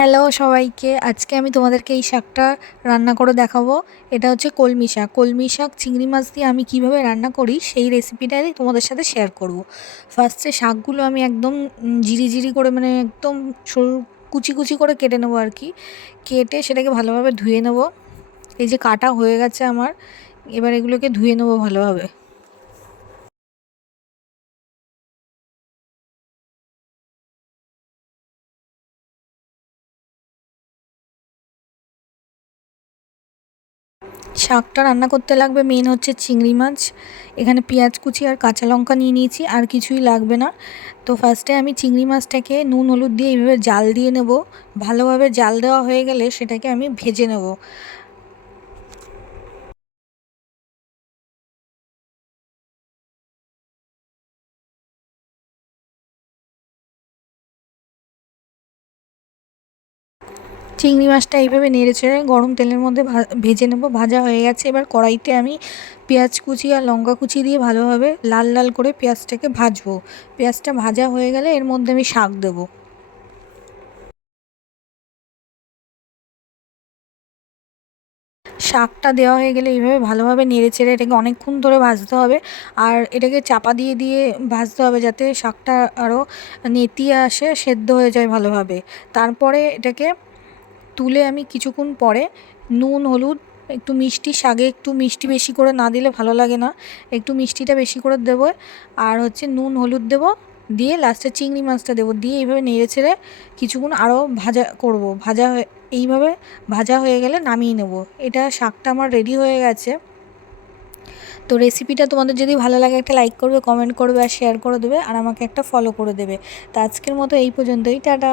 Hello সবাইকে, আজকে আমি তোমাদেরকে এই শাকটা রান্না করে দেখাবো। এটা হচ্ছে কলমি শাক। কলমি শাক চিংড়ি মাছ দিয়ে আমি কিভাবে রান্না করি সেই রেসিপিটাই তোমাদের সাথে শেয়ার করব। ফার্স্টে শাকগুলো আমি একদম জিরি করে, মানে একদম সরু কুচি কুচি করে কেটে নেবো আর কি। কেটে সেটাকে ভালোভাবে ধুয়ে নেব। এই যে কাটা হয়ে গেছে আমার, এবার এগুলোকে ধুয়ে নেবো ভালোভাবে। শাকটা রান্না করতে লাগবে মেন হচ্ছে চিংড়ি মাছ। এখানে পেঁয়াজ কুচি আর কাঁচা লঙ্কা নিয়ে নিয়েছি, আর কিছুই লাগবে না। তো ফার্স্টে আমি চিংড়ি মাছটাকে নুন হলুদ দিয়ে এইভাবে জাল দিয়ে নেব। ভালোভাবে জাল দেওয়া হয়ে গেলে সেটাকে আমি ভেজে নেব। চিংড়ি মাছটা এইভাবে নেড়ে চেড়ে গরম তেলের মধ্যে ভেজে নেব। ভাজা হয়ে গেছে, এবার কড়াইতে আমি পেঁয়াজ কুচি আর লঙ্কা কুচি দিয়ে ভালোভাবে লাল লাল করে পেঁয়াজটাকে ভাজবো। পেঁয়াজটা ভাজা হয়ে গেলে এর মধ্যে আমি শাক দেবো। শাকটা দেওয়া হয়ে গেলে এইভাবে ভালোভাবে নেড়েচেড়ে এটাকে অনেকক্ষণ ধরে ভাজতে হবে। আর এটাকে চাপা দিয়ে দিয়ে ভাজতে হবে যাতে শাকটা আরও নেতিয়ে আসে, সেদ্ধ হয়ে যায় ভালোভাবে। তারপরে এটাকে তুলে আমি কিছুক্ষণ পরে নুন হলুদ একটু মিষ্টি, শাকে একটু মিষ্টি বেশি করে না দিলে ভালো লাগে না, একটু মিষ্টিটা বেশি করে দেবো। আর হচ্ছে নুন হলুদ দেবো, দিয়ে লাস্টে চিংড়ি মাছটা দেবো, দিয়ে এইভাবে নেড়ে ছেড়ে কিছুক্ষণ আরও ভাজা করব। এইভাবে ভাজা হয়ে গেলে নামিয়ে নেব। এটা শাকটা আমার রেডি হয়ে গেছে। তো রেসিপিটা তোমাদের যদি ভালো লাগে একটা লাইক করবে, কমেন্ট করবে আর শেয়ার করে দেবে, আর আমাকে একটা ফলো করে দেবে। তো আজকের মতো এই পর্যন্তই, টাটা।